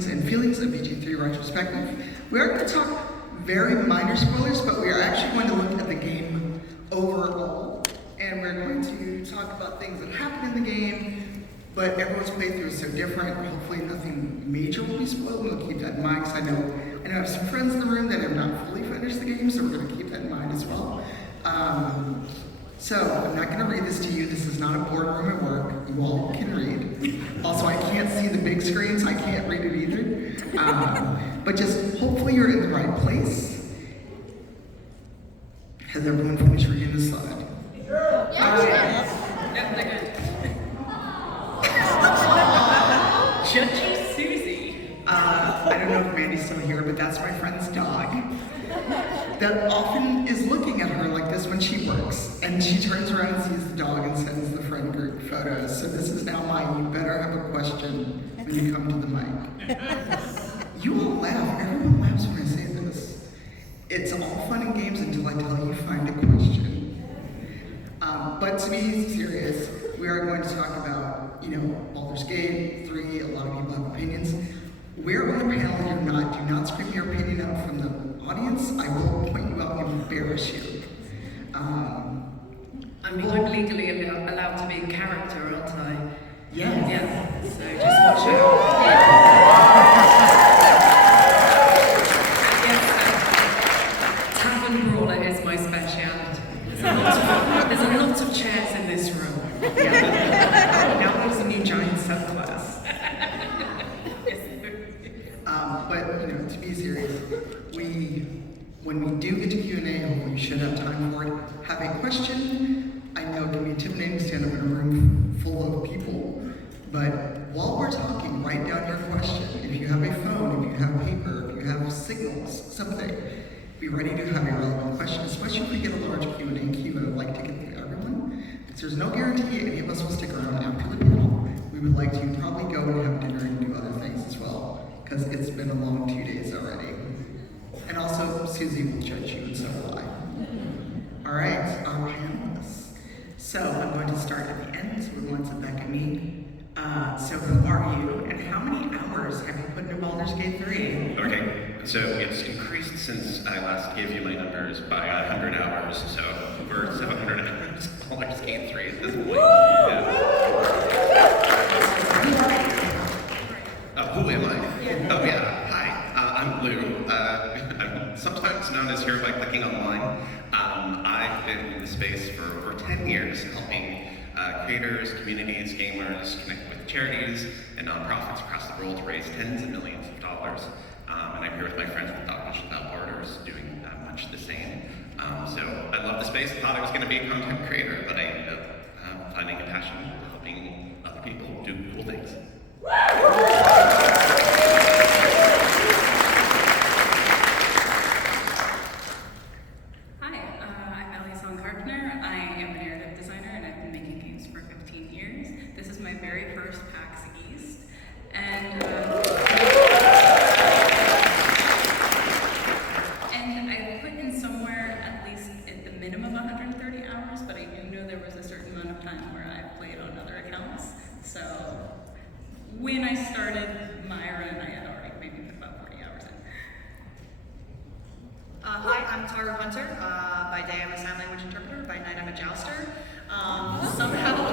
feelings and feelings of BG3 Retrospective. We are going to talk very minor spoilers, but we are actually going to look at the game overall, and we're going to talk about things that happened in the game, but everyone's playthrough is so different. Hopefully nothing major will be spoiled, and we'll keep that in mind, because I know I have some friends in the room that have not fully finished the game, so we're going to keep that in mind as well. So, I'm not going to read this to you. This is not a boardroom at work. You all can read. Also, I can't see the big screen, so I can't read it either. But just hopefully you're in the right place. Has everyone finished reading the slide? Yes. Yep, they're good. Judgy Susie. I don't know if Mandy's still here, but that's my friend's dog. That often is looking at her like this when she works, and she turns around and sees the dog and sends the friend group photos. So this is now my you better have a question when you come to the mic. You all laugh. Everyone laughs when I say this. It's all fun and games until I tell you find a question. But to be serious, we are going to talk about, Baldur's Gate 3. A lot of people have opinions. We're on the panel. Do not scream your opinion out from the audience. I will point you out and embarrass you. I'm legally allowed to be a character, aren't I? Yeah. Yeah. So just watch out. Yes. Tavern brawler is my speciality. There's a lot of chairs in this room. Yeah. Now there's a new giant subclass. But to be serious, when we do get to Q&A, hopefully you should have time for it, have a question. I know it can be intimidating to stand up in a room full of people, but while we're talking, write down your question. If you have a phone, if you have paper, if you have signals, something, be ready to have a relevant question, especially if we get a large Q&A queue. I would like to get through everyone, because there's no guarantee any of us will stick around after the panel. We would like to probably go and have dinner and do other things as well, because it's been a long 2 days already. And also, Susie will judge you, and so will I. All right, our panelists. So I'm going to start at the end, so everyone sit back at me. So who are you, and how many hours have you put into Baldur's Gate 3? Okay, so it's increased since I last gave you my numbers by 100 hours, so over 700 hours of Baldur's Gate 3 at this point. Yeah. Who am I? Yeah. Oh yeah, hi, I'm Lou. I'm sometimes known as Hero by Clicking Online. I've been in the space for over 10 years, helping creators, communities, gamers connect with charities and nonprofits across the world to raise tens of millions of dollars. And I'm here with my friends with Doctors Without Borders doing much the same. So I love the space. I thought I was going to be a content creator, but I ended up finding a passion for helping other people do cool things. I'm Ellie Kirkner. I am a narrative designer and I've been making games for 15 years. This is my very first PAX East, and I put in somewhere at least at the minimum 130 hours, but I do know there was a certain amount of time where I played on other accounts. So when I started my run, I had already maybe put about 40 hours in. Hi, I'm Taru Hunter. By day I'm a sign language interpreter, by night I'm a jouster. Somehow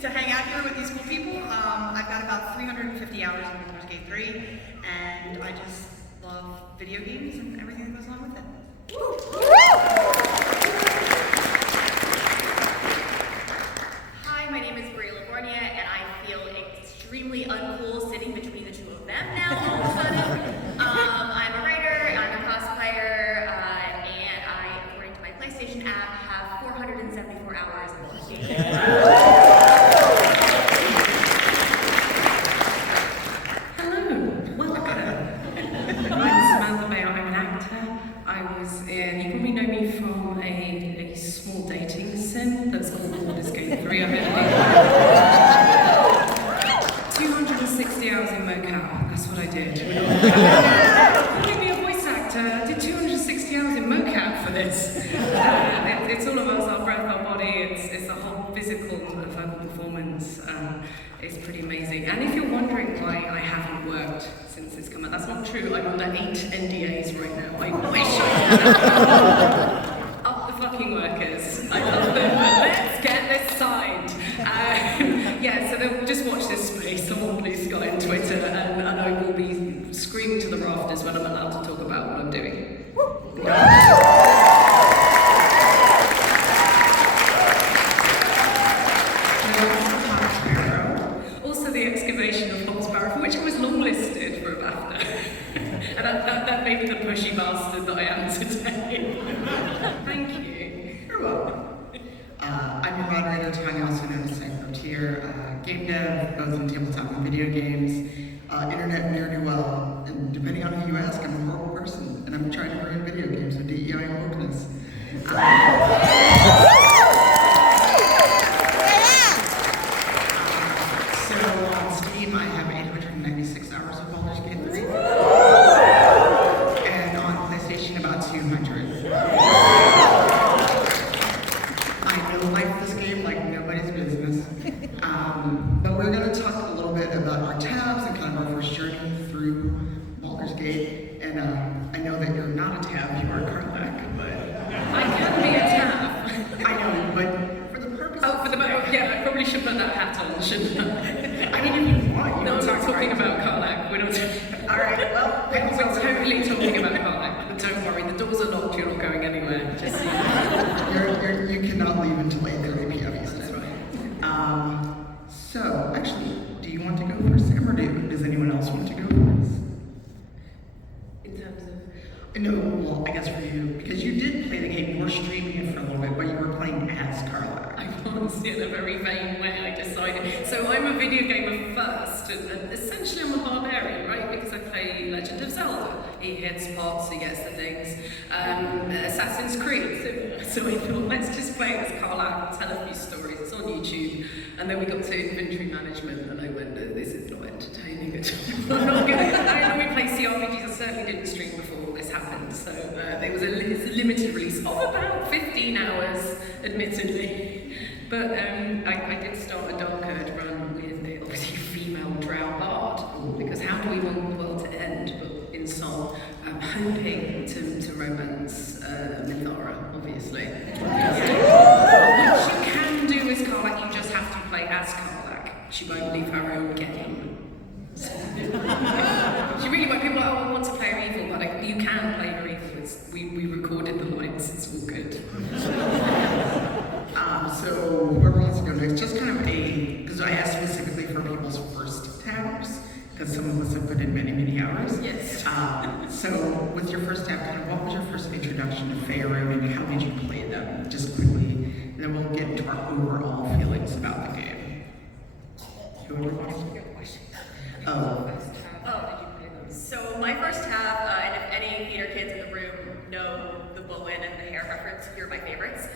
to hang out here with these cool people. I've got about 350 hours in Baldur's Gate 3, and I just love video games and everything that goes along with it. Hi, my name is Bria Livornia, and I feel extremely uncool sitting between the two of them now all of a sudden. I'm a writer, I'm a cosplayer, and I, according to my PlayStation app, have 474 hours of Baldur's Gate. Hello, welcome. I'm Samantha Béart. I'm an actor. You probably know me from a small dating sim that's called Baldur's Gate 3. I did 260 hours in mocap. That's what I did. Calling me a voice actor. I did 260 hours in mocap for this. It's all of us, our breath, our body. It's a whole physical vocal performance. It's pretty amazing. And if you're wondering why I haven't worked since it's come out, that's not true. I'm under 8 NDAs right now. I wish I had. Up the fucking workers. I love them, but let's get this signed. Yeah, so they'll just watch this space on Blue Sky and Twitter, and I will be screaming to the rafters when I'm allowed to talk about what I'm doing. Also the excavation of Hogsbarrow, for which I was longlisted for a BAFTA. And that made me the pushy bastard that I am today. Thank you. You're welcome. I'm your moderator, Tanya, also known as Cypher here. Game dev, both in tabletop and video games. Internet ne'er-do-well. And depending on who you ask, I'm a horrible person. And I'm trying to ruin video games with DEI and wokeness. So on Steam, I have 896 hours of Baldur's Gate 3. And on PlayStation, about 200. I know life this game like nobody's business. But we're going to talk a little bit about our tabs and kind of our first journey through Baldur's Gate. And I know that you're not a tab, you are Karlak, but... I can be a tab. I know, but for the purpose yeah, I probably should put that hat on, shouldn't I? I mean, if you want, you No, know, we're not talking about Karlak. We're not talking... Alright, well, We're totally talking about Karlak. But don't worry, the doors are locked, you're not going anywhere. Just so you know. you cannot leave until 8:30 p.m. Eastern. That's right. So, actually, do you want to go first, Sam, or does anyone else want to go first? In terms of... No, well, I guess for you, because you did play the game, you were streaming it for a little bit, but you were playing as Karlak. I was, in a very vain way, I decided. So I'm a video gamer first, and essentially I'm a barbarian, right? Because I play Legend of Zelda. He hits pots, he gets the things. Assassin's Creed. So I thought, let's just play it as Karlak, tell a few stories. It's on YouTube. And then we got to inventory management, and I went, no, this is not entertaining at all. I'm not gonna, I normally play CRPGs, I certainly didn't stream before all this happened. So there was a limited release of about 15 hours, admittedly. But I did start a Dark Urge run with a obviously female drow bard, because how do we want the world to end but in song? Hoping to romance Mithara, obviously. What you can do as Karlak, you just have to play as Karlak. She won't leave her own game. She really won't. People are like, oh, I want to play her evil, but you can play her evil. We recorded the lines, it's all good. So whoever wants to go next, just kind of because I asked specifically for people's first tabs, because some of us have put in many, many hours. Yes. So with your first tab, kind of what was your first introduction to Faerun and how did you play them, just quickly, and then we'll get into our overall feelings about the game. Whoever wants to go. So my first tab, and if any theater kids in the room know the Bowen and the hair reference, here are my favorites.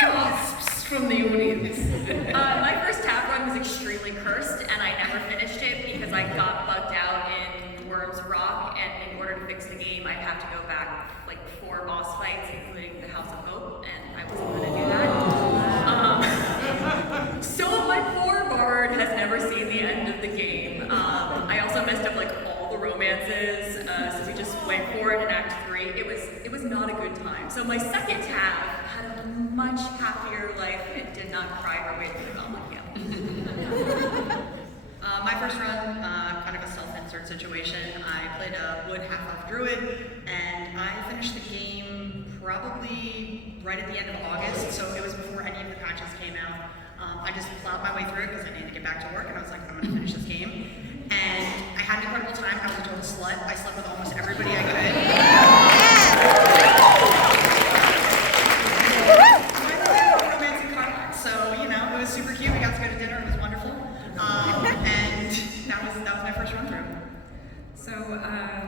Gasps from the audience. My first tab run was extremely cursed, and I never finished it because I got bugged out in Worm's Rock, and in order to fix the game, I'd have to go back like 4 boss fights, including the House of Hope, and I wasn't going to do that. So my poor bard has never seen the end of the game. I also messed up like all the romances, so we just went for it in Act 3. It was not a good time. So my second tab had a much happier life and did not cry her way through the Goblin Hill. My first run, kind of a self-insert situation. I played a wood half-elf druid, and I finished the game probably right at the end of August, so it was before any of the patches came out. I just plowed my way through it because I needed to get back to work, and I was like, I'm going to finish this game. And I had an incredible time. I was a total slut. I slept with almost everybody I could. Romancing Karlak, so you know, it was super cute. We got to go to dinner. It was wonderful. And that was my first run through. So,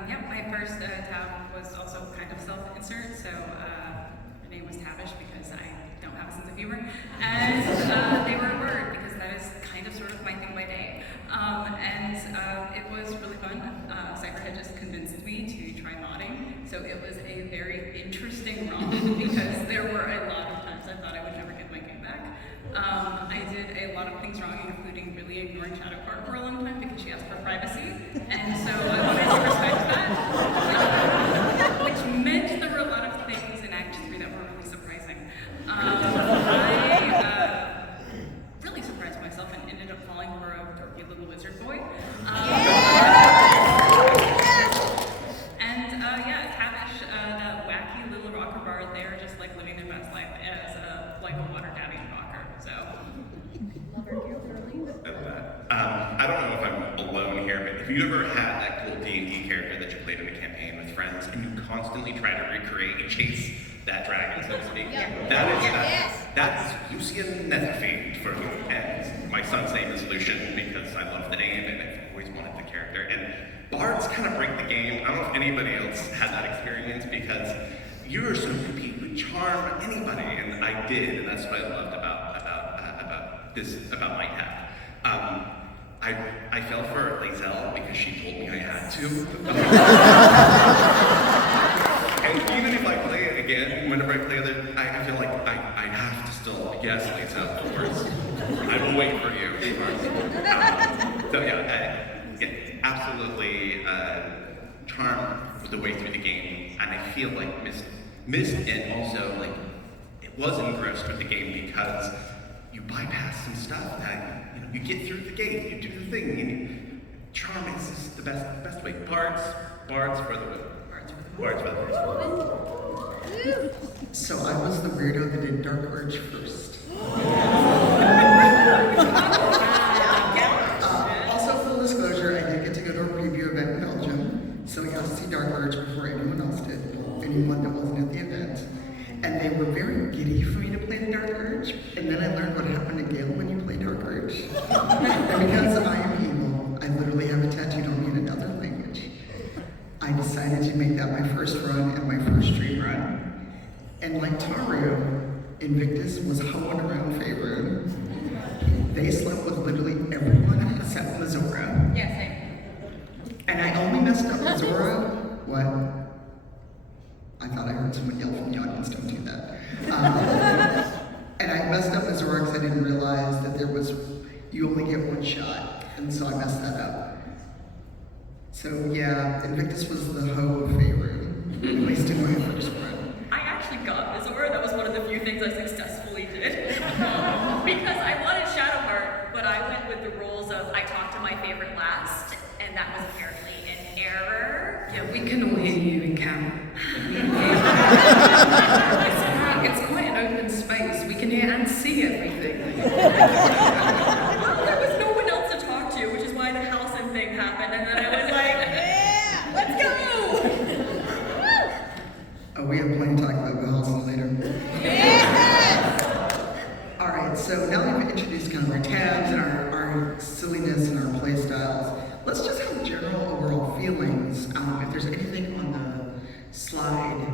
yeah, my first tab was also kind of self-insert, so her name was Tavish because I don't have a sense of humor, and they were a word because that is kind of sort of my thing by day. It was really fun. Cypher had just convinced me to try modding, so it was a very interesting run because there were a lot of times I thought I would never get my game back. I did a lot of things wrong, including completely ignoring Shadowheart for a long time because she asked for privacy, and so I wanted to respect that, which meant there were a lot of things in Act 3 that were really surprising. I really surprised myself and ended up falling for a dorky little wizard boy. And Tavish, that wacky little rocker bar, they're just like living their best life as like a water daddy and rocker. So. I don't know if I'm alone here, but have you ever had that cool D&D character that you played in a campaign with friends and you constantly try to recreate and chase that dragon, so to speak? Yeah. That's Lucian Netherfiend for me. And my son's name is Lucian because I love the name and I've always wanted the character. And bards kind of break the game. I don't know if anybody else had that experience because you are so compete with charm anybody, and I did, and that's what I loved about my cat. I fell for Lazelle because she told me I had to. And even if I play it again, whenever I play it, I feel like I have to still guess Lazelle, of course. I will wait for you, of course. Absolutely charmed the way through the game, and I feel like missed and also like it was engrossed with the game because you bypass some stuff that you get through the gate, you do the thing, and charm is just the best way. Bards for the win. Bards for the win. So I was the weirdo that did Dark Urge first. Also, full disclosure, I did get to go to a preview event in Belgium, so I got to see Dark Urge before anyone else did, anyone that wasn't at the event. And they were very giddy for me to play the Dark Urge, and then I learned what happened to Gale when you play Dark Urge. And because I am evil, I literally have a tattooed on me in another language. I decided to make that my first run and my first stream run. And like Taru, Invictus was hoeing around Faerun. They slept with literally everyone except Mazora. Yeah, same. And I only messed up Mazora. What? I thought I heard someone yell from the audience, don't do that. And I messed up Mazora because I didn't realize that you only get one shot, and so I messed that up. So yeah, Invictus was the hoe of Faerun, at least in my first run. I actually got Mazora. That was one of the few things I successfully did. Because I wanted Shadowheart, but I went with the rules of I talked to my favorite last, and that was apparently an error. Yeah, we can all hear you in camp. It's quite an open space. We can hear and see everything. Well, there was no one else to talk to, which is why the Halcyon thing happened, and then I was like, yeah, let's go! Oh, we have plenty to talk about Halcyon later. Alright, so now that we've introduced kind of our tabs and our silliness and our play styles, let's just have general overall feelings. If there's anything on the slide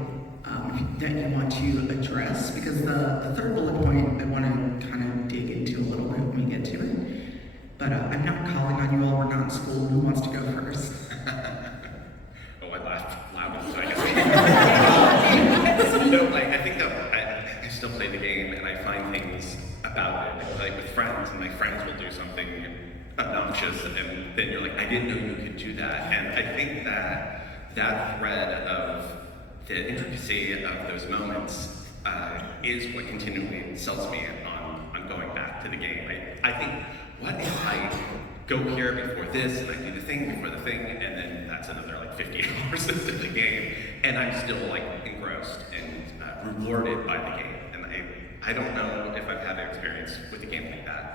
that you want to address, because the third bullet point I want to kind of dig into a little bit when we get to it. But I'm not calling on you all, we're not in school. Who wants to go first? Oh, I laughed loud. I think that I still play the game and I find things about it, like with friends, and my friends will do something obnoxious, and then you're like, I didn't know you could do that. And I think that thread of the intricacy of those moments is what continually sells me on going back to the game. I think, what if I go here before this, and I do the thing before the thing, and then that's another like 50 hours into the game, and I'm still like engrossed and rewarded by the game. And I don't know if I've had an experience with a game like that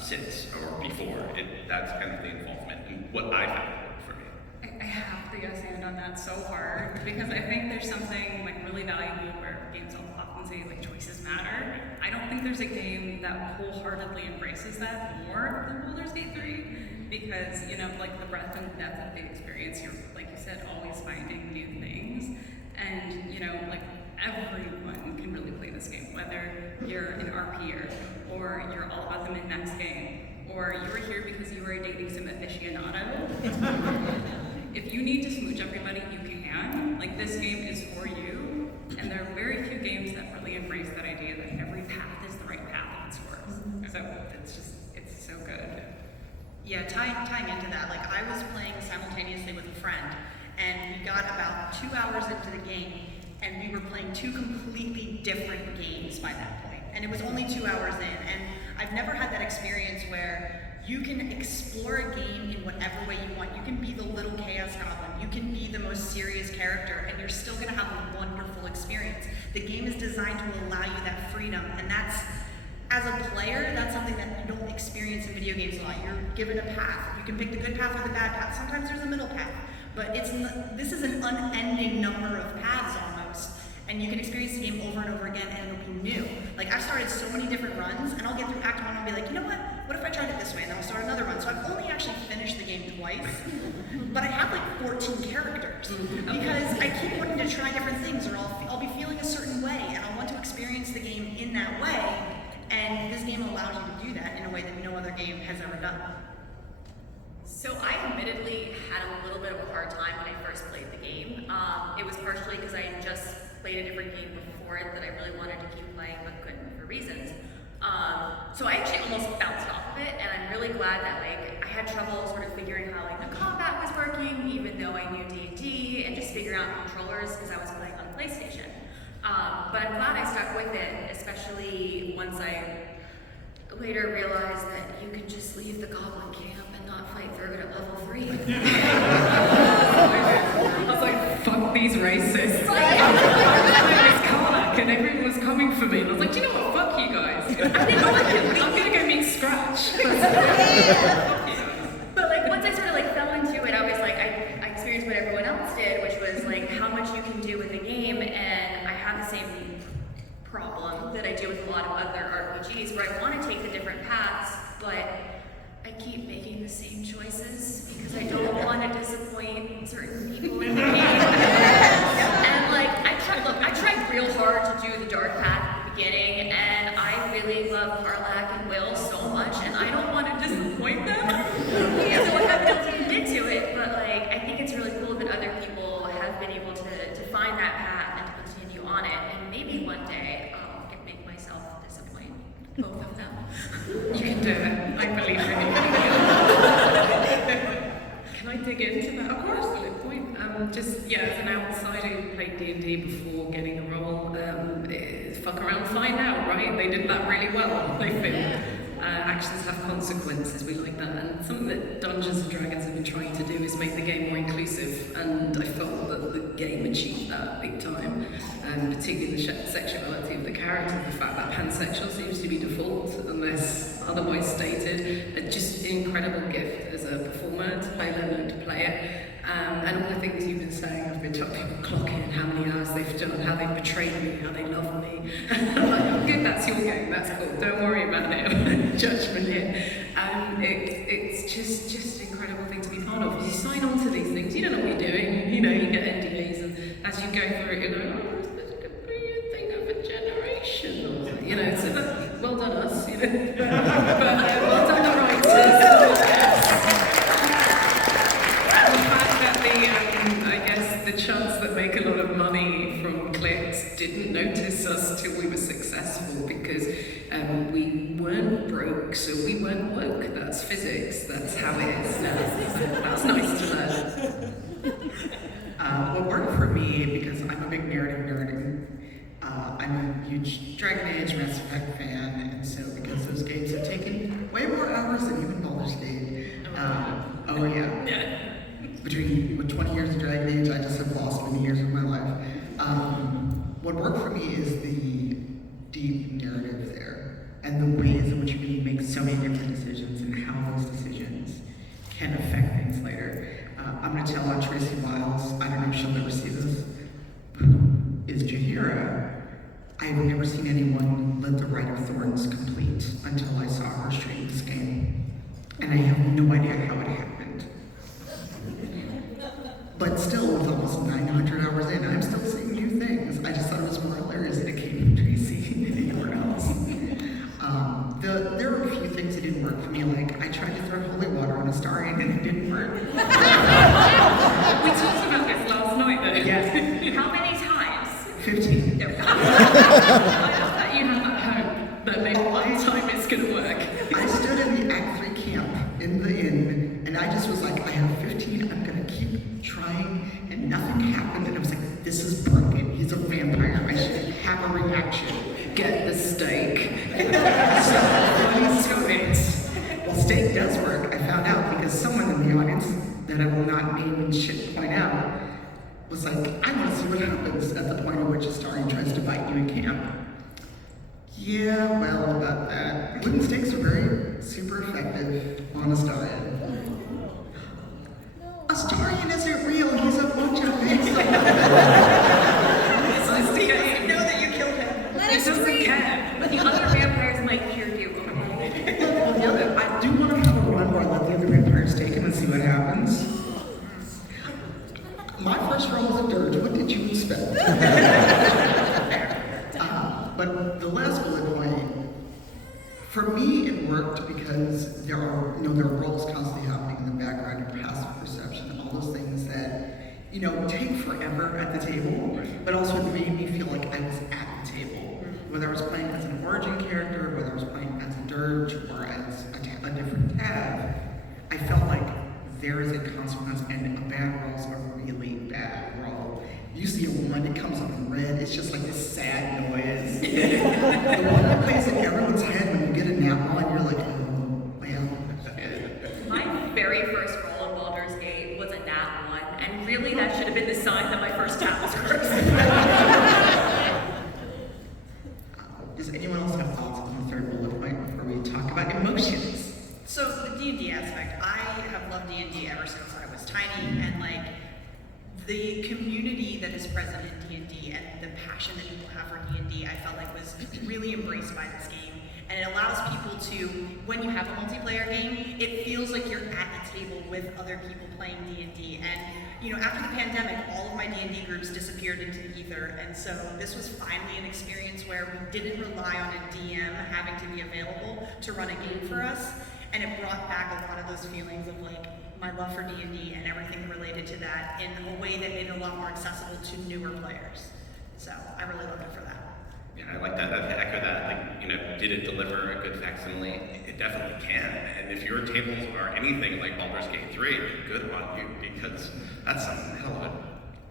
since or before. That's kind of the involvement and what I found worked for me. I have to yes and on that so hard, because I think there's something like really valuable where games will often say like choices matter. I don't think there's a game that wholeheartedly embraces that more than Baldur's Gate 3, because like the breadth and depth of the experience, you're like you said, always finding new things, and like everyone can really play this game, whether you're an RPer or you're all about the min-max game, or you were here because you were a dating sim aficionado. If you need to smooch everybody, you can. Like, this game is for you, and there are very few games that really embrace that idea that every path is the right path if it's yours. So it's so good. Yeah, tying into that, like I was playing simultaneously with a friend, and we got about 2 hours into the game, and we were playing two completely different games by that point. And it was only 2 hours in, and I've never had that experience where you can explore a game in whatever way you want. You can be the little chaos goblin, you can be the most serious character, and you're still gonna have a wonderful experience. The game is designed to allow you that freedom, and that's, as a player, that's something that you don't experience in video games a lot. You're given a path. You can pick the good path or the bad path. Sometimes there's a middle path, but this is an unending number of paths almost, and you can experience the game over and over again, and it'll be new. Like, I've started so many different runs, and I'll get through Act 1 and be like, you know what if I tried it this way, and then I'll start another run. So I've only actually finished the game twice, but I have like 14 characters, because I keep wanting to try different things, or I'll be feeling a certain way, and I want to experience the game in that way, and this game allows you to do that in a way that no other game has ever done. So I admittedly had a little bit of a hard time when I first played the game. It was partially because I had just played a different game before it that I really wanted to keep playing but couldn't for reasons. So I actually almost bounced off of it, and I'm really glad that like I had trouble sort of figuring how like the combat was working, even though I knew D&D, and just figuring out controllers because I was playing on PlayStation. But I'm glad I stuck with it, especially once I later realized that you can just leave the goblin camp and not fight through it at level 3. I was like, fuck these racists. I was Karlak and everyone was coming for me, and I was like, do you know what? Fuck you guys. I'm gonna go meet Scratch. But like once I sort of like fell into it, I was like, I experienced what everyone else did, which was like how much you can do with the game, and I have the same problem that I do with a lot of other RPGs, where I want to take the different paths, but I keep making the same choices because I don't want to disappoint certain people in the game. And like I tried real hard to do the dark path at the beginning, and I really love Karlak and Will so much, and I don't want to disappoint them. So like I've built into it, but like I think it's really cool that other people have been able to find that path and to continue on it, and maybe one day I'll make myself disappoint both of them. You can do it. I believe in you. Can I dig into that? Of course, good point. Just, yeah, as an outsider who played D&D before getting the role, fuck around, find out, right? They did that really well. They think actions have consequences, we like that. And something that Dungeons & Dragons have been trying to do is make the game more inclusive, and I felt that the game achieved that big time, particularly the sexuality of the character, the fact that pansexual seems to be default unless otherwise stated. Just an incredible gift as a performer to play them and to play it. And all the things you've been saying, I've been told people clock in how many hours they've done, how they've betrayed me, how they love me. I'm like, good, that's your game, that's cool, don't worry about it. Judgment here. It's just an incredible thing to be part of. You sign on to these things, you don't know what you're doing, you know, you get NDAs, and as you go through it, you're like, oh, this could be a thing of a generation, or, you know, so well done us, you know. But well done the writers. I guess the chance that make a lot of money from clicks didn't notice us till we were successful, because we weren't broke, so we weren't woke. That's physics, that's how it is now. That's nice to learn. What worked for me, because I'm a big narrative nerd, and I'm a huge Dragon Age, Mass Effect fan, and so because those games have taken way more hours than even Baldur's Gate. Oh yeah. Between 20 years of Dragon Age, I just have lost many years of my life. What worked for me is the deep narrative there, and the ways in which you can make so many different decisions, and how those decisions can affect things later. I'm going to tell on Tracy Wiles, I don't know if she'll ever see this, is Jaheira. I've never seen anyone let the Rite of Thorns complete until I saw her stream this game. And I have no idea how it happened. But still, with almost 900 hours in, I'm still seeing new things. I just thought it was more hilarious that it came from Tracy than anywhere else. There were a few things that didn't work for me, like I tried to throw holy water on a star and it didn't work. We talked about this last night though. Yeah. How many times? 15. I love that you have that hope that maybe one time it's going to work. I stood in the Act 3 camp in in the inn, and I just was like, I have 15, I'm gonna keep trying, and nothing happened, and I was like, this is broken, he's a vampire, I should have a reaction. Get the steak. Well, steak does work, I found out, because someone in the audience, that I will not name and shit point out, was like, I want to see what happens at the point at which Astarion tries to bite you in camp. Yeah, well, about that. Wooden stakes are very super effective on Astarion. Astarion isn't real, he's a bunch of things. I know that you killed him. Let us free. But the other vampires might hear you, okay? I do want to have a run where I let the other vampires take him and see what happens. My first roll was a dirge. What did you expect? But the last bullet point, for me, it worked because there are roles constantly happening in the background, your passive perception, all those things that, take forever at the table, but also it made me feel like I was at the table. Whether I was playing as an origin character, whether I was playing as a dirge or as a different tab, I felt like there is a consequence, and a bad roll is a really bad roll. You see a 1, it comes up in red, it's just like this sad noise. The one that plays in everyone's head when you get a nat 1, you're like, oh, well. My very first roll in Baldur's Gate was a nat 1, and really that should have been the sign that my first tap was cursed. Does anyone else have thoughts on the third bullet point before we talk about emotions? So the D&D aspect, I have loved D&D ever since I was tiny, and like the community that is present in D&D and the passion that people have for D&D, I felt like was really embraced by this game. And it allows people to, when you have a multiplayer game, it feels like you're at the table with other people playing D&D. And after the pandemic, all of my D&D groups disappeared into the ether, and so this was finally an experience where we didn't rely on a DM having to be available to run a game for us. And it brought back a lot of those feelings of like my love for D&D and everything related to that in a way that made it a lot more accessible to newer players. So I really loved it for that. Yeah, I like that. I echo that. Did it deliver a good facsimile? It definitely can. And if your tables are anything like Baldur's Gate 3, good on you, because that's a hell of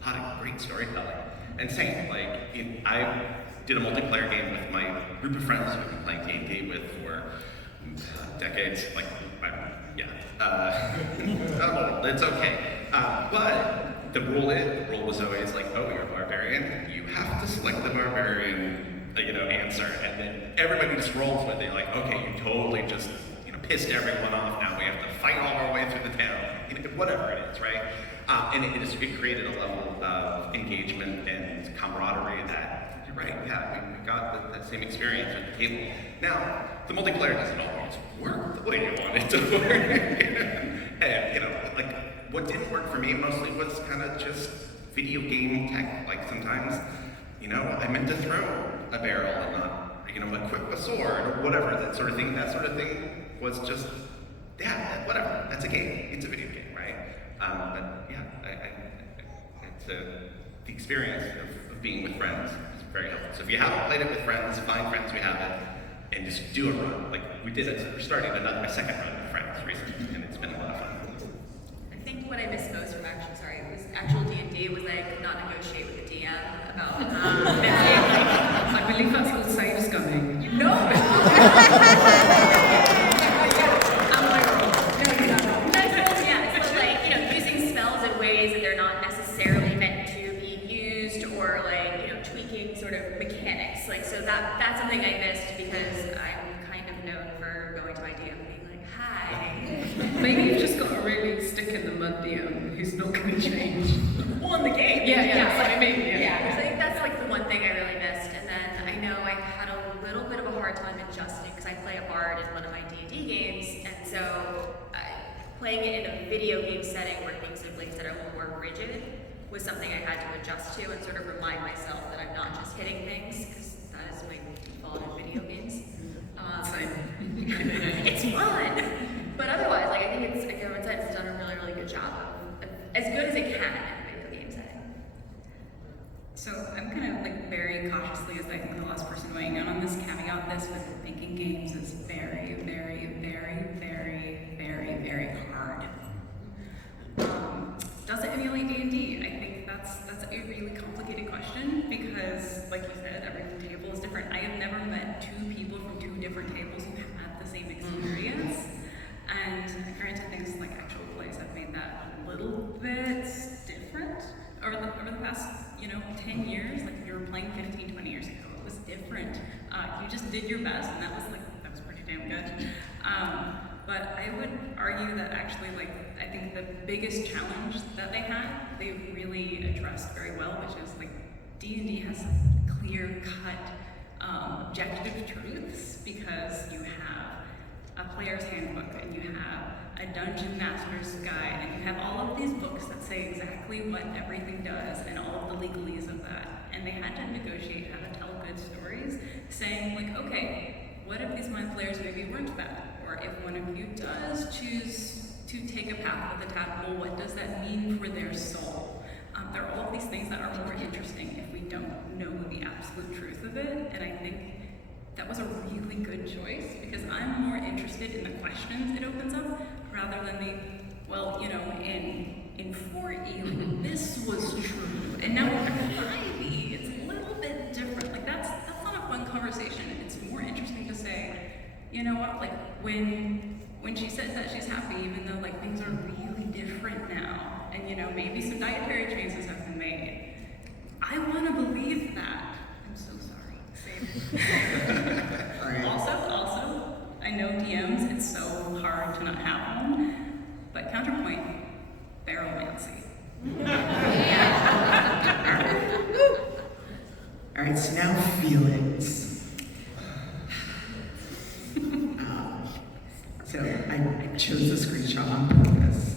a lot of great storytelling. And same, I did a multiplayer game with my group of friends who I've been playing D&D with for decades, it's okay. But the rule was always like, oh, you're a barbarian, you have to select the barbarian, answer, and then everybody just rolls with it, like, okay, you totally just, pissed everyone off, now we have to fight all our way through the town, whatever it is, right? And it created a level of engagement and camaraderie that, you're right, yeah, we got that same experience at the table. Now, the multiplayer doesn't always work the way you want it to work. And, what didn't work for me mostly was kind of just video game tech. Like sometimes, I meant to throw a barrel and not, equip a sword or whatever, that sort of thing. That sort of thing was just, yeah, whatever. That's a game. It's a video game, right? But yeah, it's the experience of being with friends is very helpful. So if you haven't played it with friends, find friends who have it, and just do a run. Like we did it. We're starting my second run with friends recently, and it's been a lot of fun. I think what I missed most from actual D&D was I could not negotiate with the DM about I believe that's called save scumming. No! Using spells in ways that they're not necessarily meant to be used, or tweaking sort of mechanics. So that's something I missed because I'm kind of known for going to my DM and being like, hi. Maybe you've just got a really stick in the mud DM who's not going to change. Well, in the game. Yeah, that's what I mean. Yeah. So I think that's the one thing I really missed. And then I know I had a little bit of a hard time adjusting because I play a bard in one of my D&D games, and so playing it in a video game setting where things in ways that are a little more rigid was something I had to adjust to and sort of remind myself that I'm not just hitting things, because that is my default in video games. It's fun! But otherwise, I think everyone said it's done a really, really good job of as good as it can in a video game setting. So I'm kind of very cautiously, as I think the last person weighing in on this, caveat this with thinking games is very, very, very, very, very, very very hard. Does it emulate D&D? I think that's a really complicated question because, like you said, every table is different. I have never met two people from two different tables who had the same experience. And granted, things like actual plays have made that a little bit different over the past, 10 years. Like if you were playing 15, 20 years ago, it was different. You just did your best, and that was pretty damn good. But I would argue that actually, I think the biggest challenge that they had, they really addressed very well, which is D&D has clear-cut objective truths because you have a player's handbook and you have a dungeon master's guide and you have all of these books that say exactly what everything does and all of the legalese of that. And they had to negotiate how to tell good stories, saying okay, what if these mind players maybe weren't that? Or if one of you does choose to take a path with a tadpole, what does that mean for their soul? There are all of these things that are more interesting if we don't know the absolute truth of it, and I think that was a really good choice because I'm more interested in the questions it opens up rather than the, in 4E, this was true, and now in 5E, it's a little bit different. That's not a fun conversation. It's more interesting to say, you know what, when she says that she's happy, even though things are really different now, and maybe some dietary changes have been made. I want to believe that. I'm so sorry. Same. Also, I know DMs, it's so hard to not have one, but counterpoint, baromancy. All right, so now feelings. So I chose the screenshot on purpose.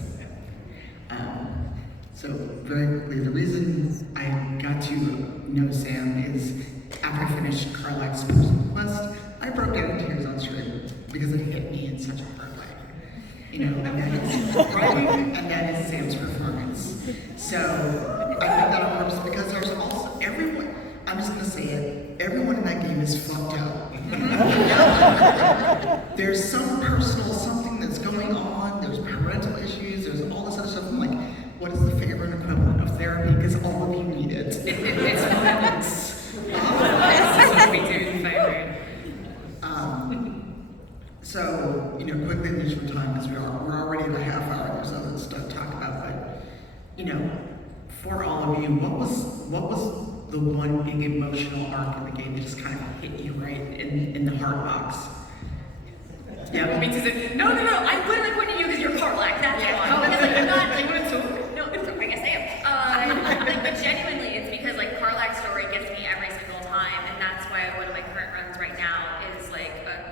So very quickly, the reason I got to know Sam is after I finished Carlax's personal quest, I broke down in tears on stream because it hit me in such a hard way. And that is Sam's performance. So I did that on purpose because there's also everyone, I'm just gonna say it, everyone in that game is fucked up. There's some personal something that's going on, there's parental issues, there's all this other stuff. I'm like, what is the Faerun equivalent of therapy? Because all of you need it. It's violence. That's what we do in Faerun. So, quickly in the interest of time, because we're already at a half hour, there's other stuff to talk about, but, for all of you, what was the one big emotional arc in the game that just kind of hit you right in the hard box? Yeah, it means is it? No, I literally pointed at you because you're Carlax, that's why. Oh, Because, you're not, you want to talk? no, I guess I am. But genuinely, it's because, Carlax's story gets me every single time, and that's why one of my current runs right now is, a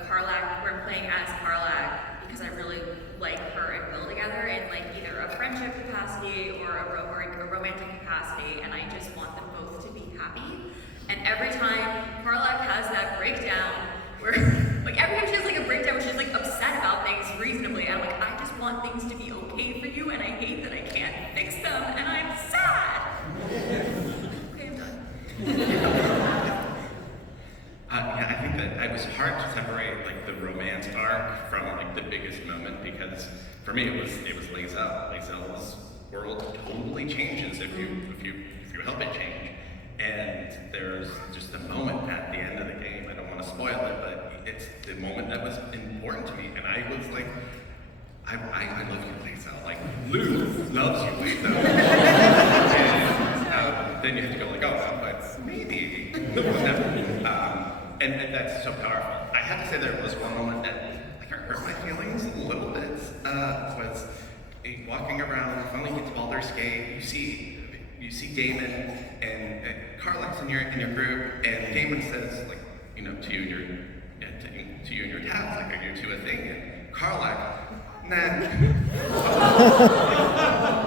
Carlax, we're playing as Carlax, because I really like her and Will together in, either a friendship capacity or a romantic capacity, and I just want them both to be happy. And every time Carlax has that breakdown, where, every time she has, a breakdown where she's, upset about things reasonably, I'm like, I just want things to be okay for you, and I hate that I can't fix them, and I'm sad! Okay, I'm done. I think that it was hard to separate the romance arc from the biggest moment because for me it was Lae'zel. Lae'zel's world totally changes if you help it change. And there's just a moment at the end of the game, I don't want to spoil it, but it's the moment that was important to me, and I was like, I love you, Lae'zel. Lou loves you, Lae'zel. And then you have to go oh, but maybe. And that's so powerful. I have to say there was one moment that hurt my feelings a little bit. Was walking around, finally get to Baldur's Gate, you see Damon and Carlax in your group, and Damon says to you and your tabs, are you two a thing? And Carlax, nah.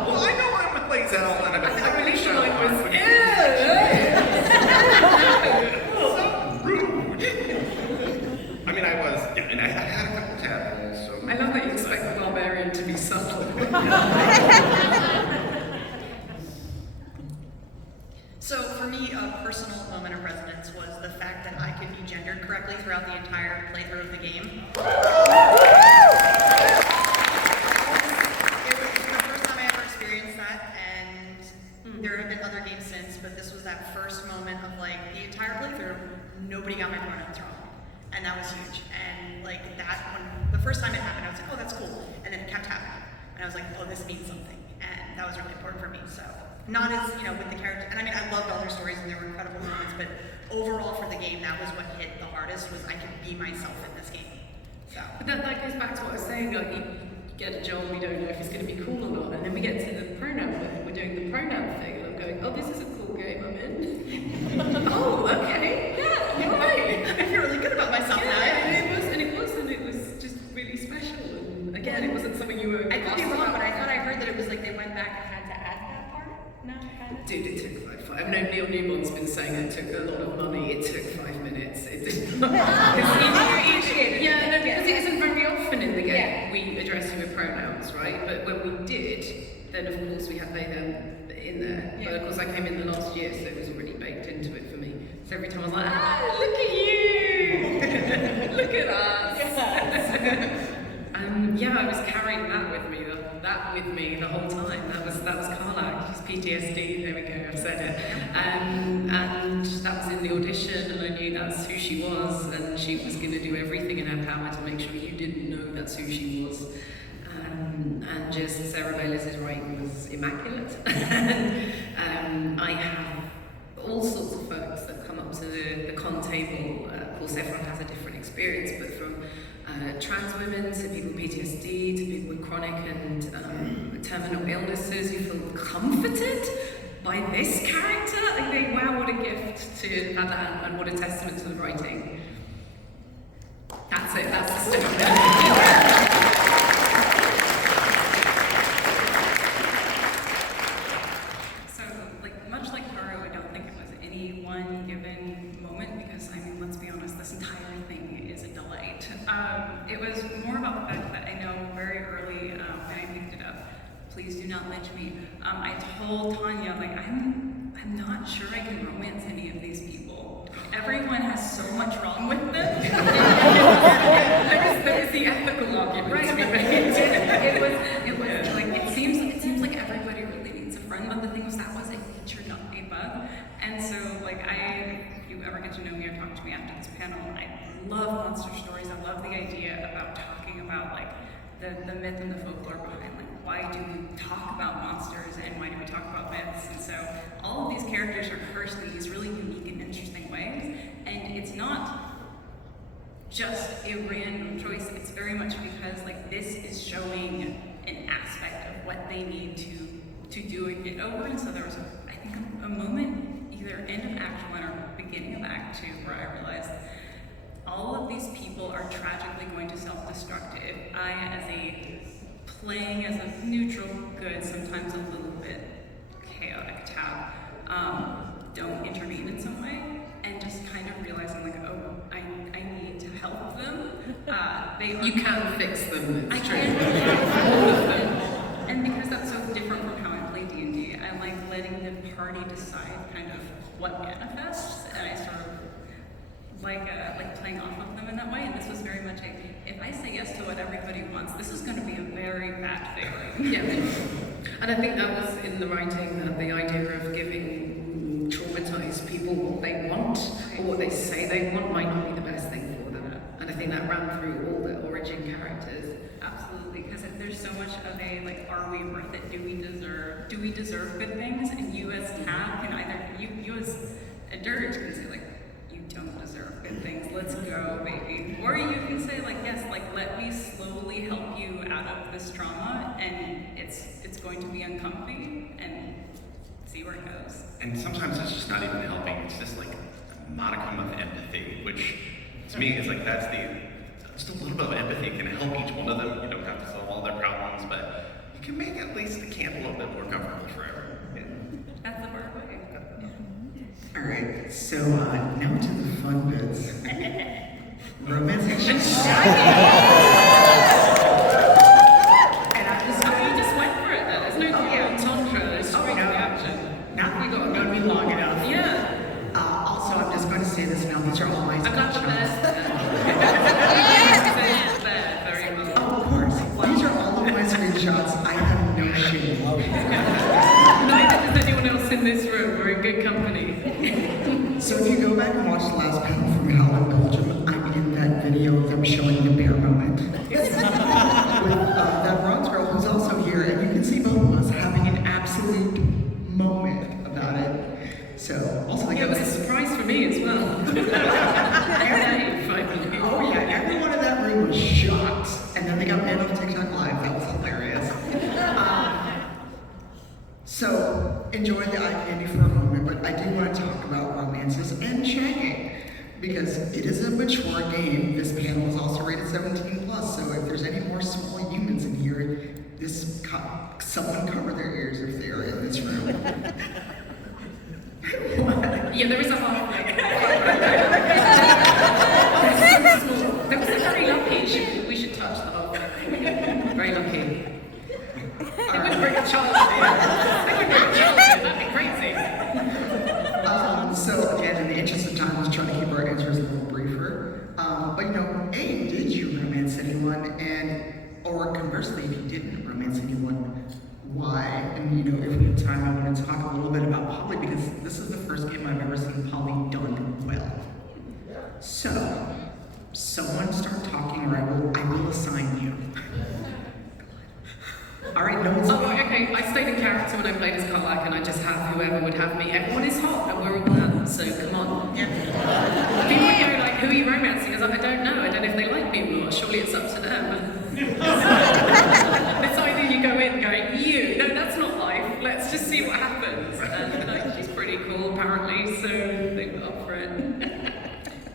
Well, I know I'm with Lae'zel, and I'm really sure I'm with so rude. I mean, I was, and I had a couple tadpoles, so. I love that you expect the barbarian to be subtle. So for me, a personal moment of resonance was the fact that I could be gendered correctly throughout the entire playthrough of the game. my pronouns wrong. And that was huge. And like that, when the first time it happened, I was like, oh, that's cool. And then it kept happening. And I was like, oh, this means something. And that was really important for me. So not as, with the character, and I mean, I loved all their stories and there were incredible moments, but overall for the game, that was what hit the hardest, was I could be myself in this game. So. But that goes back to what I was saying, like you get a job, you don't know if it's going to be cool or not, and then we get to the pronoun bit, we're doing the pronoun thing, and I'm going, oh, this is a cool game I'm in. Oh, okay, yeah, you're right. I feel really good about myself now. And it was just really special, and again, it wasn't something you were I could be wrong, but I thought I heard that it was like they went back and had to add that part. No, dude, it took like 5. I know Neil Newmont's been saying it took a lot of money. It took 5 minutes. It did not. Yeah, no, because it isn't very often in the game we address you with pronouns, right? But when we did, then of course we had they them in there. But of course I came in the last year, so it was already baked into it for me. So every time I was like, look at you! Look at us! Yes. I was carrying that with me the whole time. That was Carla. She's PTSD. There we go. I've said it. And that was in the audition, and I knew that's who she was, and she was going to do everything in her power to make sure you didn't know that's who she was. And just Sarah Bayless's writing was immaculate. And I have all sorts of folks that come up to the con table. Of course, everyone has a different experience, but from trans women to people with PTSD to people with chronic and terminal illnesses who feel comforted by this character. I think, wow, what a gift to have that, and what a testament to the writing. That's it, that's the story. So, much like Taru, I don't think it was any one given moment, because, I mean, let's be honest, this entire thing is a delight. It was more about the fact that I know very early when I picked it up, please do not lynch me, I told Tanya, I'm not sure I can romance any of these people. Everyone has so much wrong with them. there was the ethical argument to be made. It seems like everybody really needs a friend, but the thing was that was a feature, not a bug. And so, if you ever get to know me or talk to me after this panel, I love monster stories. I love the idea about talking about the myth and the folklore behind why do we talk about monsters and why do we talk about myths. And so all of these characters are cursed in these really unique and interesting ways, and it's not just a random choice. It's very much because this is showing an aspect of what they need to do and get over. And so there was I think a moment either end of Act 1 or beginning of Act 2 where I realized all of these people are tragically going to self-destruct if I, playing as a neutral, good, sometimes a little bit chaotic tab, don't intervene in some way, and just kind of realizing I need to help them. You can fix them. I can all of them, and because that's so different from how I play D&D, I like letting the party decide kind of what manifests, and I sort of like playing off of them in that way. And this was very much if I say yes to what everybody wants, this is going to be a very bad feeling. Yeah, and I think that was in the writing, the idea of giving traumatized people what they want, or what they say they want, might not be the best thing for them. And I think that ran through all the origin characters. Absolutely, because there's so much of are we worth it? Do we deserve good things? And you as Tab can either you as a Dirge can say you don't deserve good things, let's go, baby. Or you can say yes, let me slowly help you out of this trauma, and it's going to be uncomfy, and see where it goes. And sometimes it's just not even helping, it's just a modicum of empathy, which to me is that's just a little bit of empathy can help each one of them. You don't have to solve all their problems, but you can make at least the camp a little bit more comfortable for everyone. Yeah. That's the hard way. All right, so now to the fun bits. Romantic. And you just went for it then. There's no tantra, there's straight action. Now you got to be long enough. Yeah. Also, I'm just going to say this now. These are all my I've got the best. Very well. Oh, of course. These are all of my screenshots. I have no shame. Neither does anyone else in this room. We're in good company. So if you go back and watch the last panel from Hell in Belgium, I'm in that video of them showing the bear moment. With that bronze girl who's also here, and you can see both of us having an absolute moment about it. So, also Yeah, it was a surprise for me as well. Oh yeah, everyone in that room was shocked. And then they got banned off TikTok Live. That was hilarious. So, enjoy the eye candy for a moment, but I do want to talk about romances and shagging. Because it is a mature game. This panel is also rated 17+, so if there's any more small humans in here, someone cover their ears if they are in this room. Yeah, there is a halfway. There was a very lucky. We should touch the halfway. Very lucky. They wouldn't bring a child here. They wouldn't bring a child here. That'd be crazy. So again, in the interest of time, let's try to keep our answers a little briefer. But did you romance anyone? Or conversely, if you didn't romance anyone, why? And if we have time, I want to talk a little bit about Polly because this is the first game I've ever seen Polly done well. So, someone start talking, or I will assign you. All right, no one's. Oh, okay. I stayed in character when I played as Karlak, and I just have whoever would have me. Everyone is hot, and we're all bad, so come on. Yeah. People go like, "Who are you romancing?" I was like, "I don't know. I don't know if they like me or not. Surely it's up to them." It's either you go in going, no, that's not life. Let's just see what happens. And she's pretty cool apparently, so they were up for it.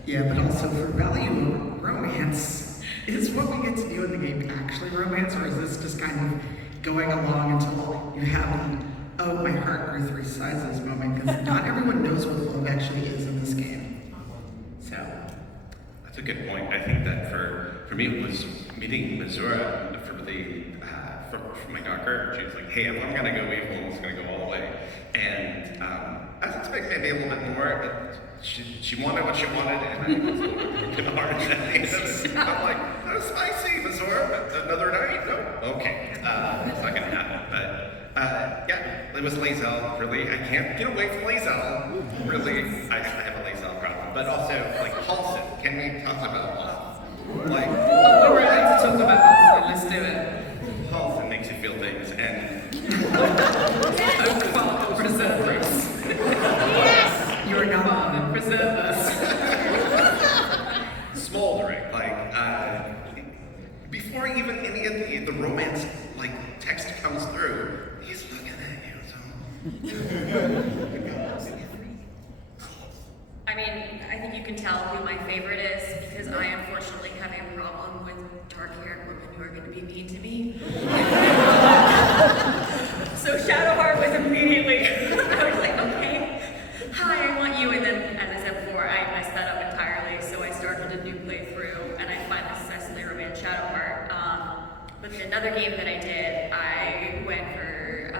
Yeah, but also for value of romance, is what we get to do in the game actually romance, or is this just kind of going along until you have the, oh, my heart grew 3 sizes moment, because not everyone knows what love actually is in this game. So. That's a good point. I think that for me it was meeting Missoura for my darker. She was like, hey, if I'm gonna go evil, I'm just gonna go all the way. And I was expecting maybe a little bit more, but she wanted what she wanted, and I was a little hard at the end of it. I'm like, that was spicy, Missoura, but another night? No? Okay. It's not gonna happen. But yeah, it was Lae'zel, really. I can't get away from Lae'zel. Really, I have a Lae'zel problem. But also, like, Halston. Can we talk about Halston? Like, we're ready to talk about that, let's do it. Halston makes you feel things, and Oh, Father, preserve us. Yes! You're not. Father, preserve us. smoldering. Like, before even any of the romance, like, text comes through, he's looking at you, so. I mean, I think you can tell who my favorite is because I unfortunately have a problem with dark-haired women who are going to be mean to me. So Shadowheart was immediately, I was like, okay, hi, I want you. And then, as I said before, I messed that up entirely. So I started a new playthrough and I finally successfully romance Shadowheart. But another game that I did, I went for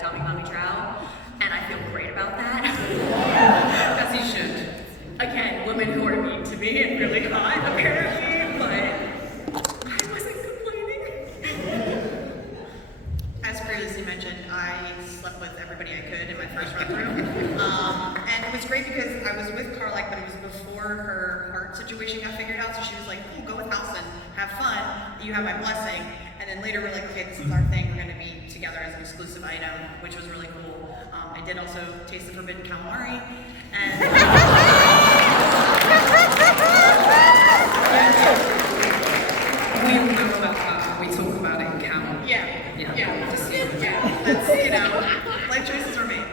Tommy Mommy Drow, and I feel great about that. As you should. Again, women who are mean to me and really hot, apparently, but I wasn't complaining. As previously mentioned, I slept with everybody I could in my first run through. And it was great because I was with Karlak, but it was before her heart situation got figured out, so she was like, oh, go with Halston, have fun, you have my blessing. And then later we're like, okay, this is our thing, we're gonna be together as an exclusive item, which was really cool. I did also taste the forbidden calamari, and We all know about that. We talk about it in camp. yeah. That's, life choices are made.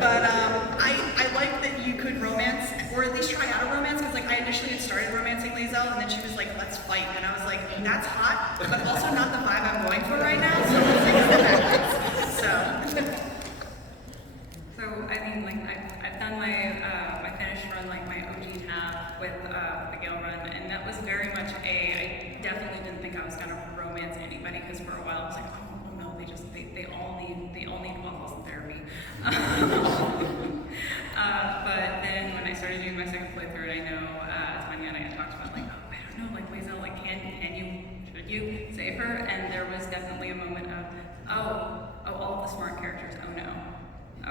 But I like that you could romance, or at least try out a romance, because like I initially had started romancing Lae'zel, and then she was like, let's fight, and I was like, that's hot, but also not the vibe I'm going for right now, so let's take a step backwards. So I mean, like I've done my my finished run, like my OG half with the Gale run, and that was very much I definitely didn't think I was gonna romance anybody because for a while I was like, oh no, they all need waffles and therapy. But then when I started doing my second playthrough, and I know Tanya and I had talked about like, oh, I don't know, like Lae'zel, like should you save her? And there was definitely a moment of, oh, all of the smart characters, oh no.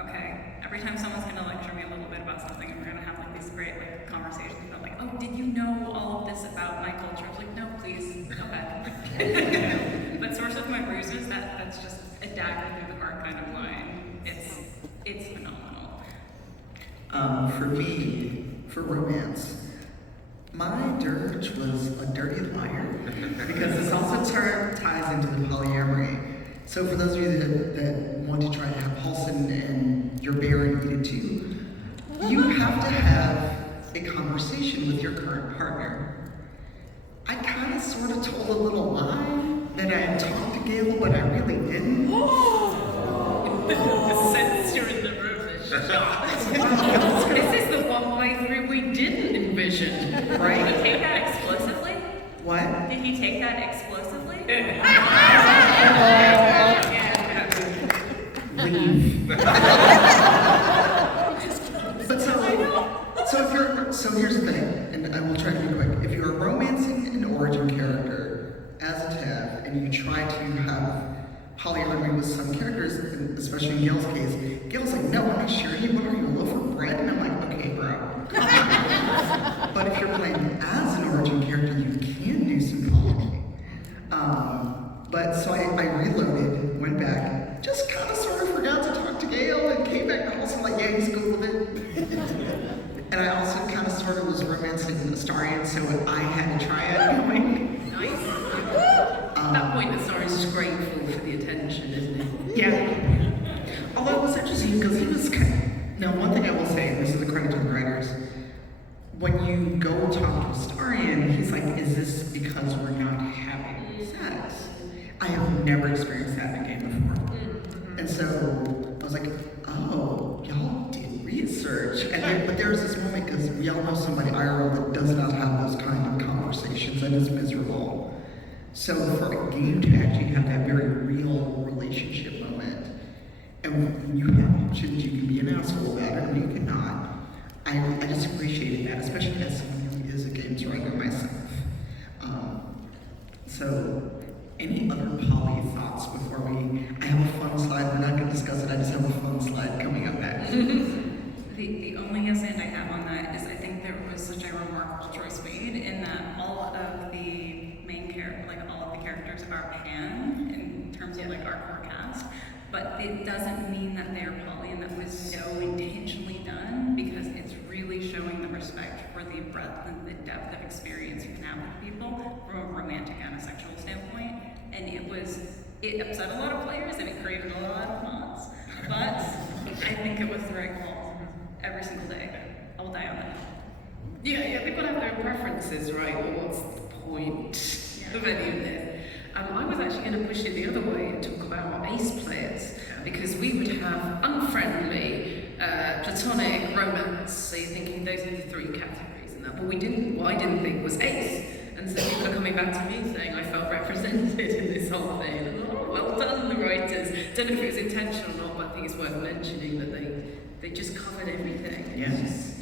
Okay, every time someone's gonna lecture me a little bit about something, and we're gonna have like these great like conversations about like, oh, did you know all of this about my culture? I was like, no, please, go back. But Source of My Bruises, that's just a dagger through the heart kind of line. It's phenomenal. For me, for romance, my dirge was a dirty liar, because this also ties into the polyamory. So for those of you that want to try to have Paulson and your Baron eat it too, you have to have a conversation with your current partner. I kind of sort of told a little lie that I had talked to Gale, but I really didn't. Since you're in the room, this is the one playthrough we didn't envision. Right? Did he take that explosively? What? Did he take that explosively? Leave. But so here's the thing, and I will try to be quick. If you are romancing an origin character as a tab, and you try to have polyamory with some characters, and especially in Gail's case, Gail's like, no, I'm not sure you. What are you, a loaf of bread? And I'm like, okay, bro. But if you're playing as an origin character, you can do some polyamory. But so I reloaded, went back, just kind of sort of forgot to talk to Gale, and came back to the house and like, yeah, he's cool with it. And I also kind of sort of was romancing Astarion, so I had to try it going. Nice. At that point, the star is just grateful for the attention, isn't it? Yeah. Although it was interesting because he was kind of, now one thing I will say, and this is a credit to the writers, when you go talk to Astarion, he's like, is this because we're not having sex? I have never experienced that in a game before. And so I was like, oh, y'all did research. But there's this moment, because we all know somebody IRL that does not have those kind of conversations and is miserable. So for a game to actually have that very real relationship moment, and when you have options, you can be an asshole about it, or you cannot. I just appreciated that, especially as someone who is a games writer myself. So, any other poly thoughts before I have a fun slide. We're not going to discuss it. I just have a fun slide coming up next. The only yes and I have on that is I think there was such a remarkable choice made in that all of the main character, like all of the characters are pan in terms of like our core cast, but it doesn't mean that they're poly, and that was so intentionally done because it's really showing the respect for the breadth and the depth of experience you can have with people from a romantic and a sexual standpoint. And it upset a lot of players and it created a lot of mods, but I think it was the right call every single day. I will die on that. Yeah, they've got to have their preferences, right? Or what's the point of any of this? I was actually going to push it the other way and talk about ace players, because we would have unfriendly, platonic, romance. So you're thinking those are the three categories, and that. But what I didn't think was ace. And so people are coming back to me saying I felt represented in this whole thing. And, oh, well done, the writers. Don't know if it was intentional or not, but I think it's worth mentioning that they just covered everything. Yes.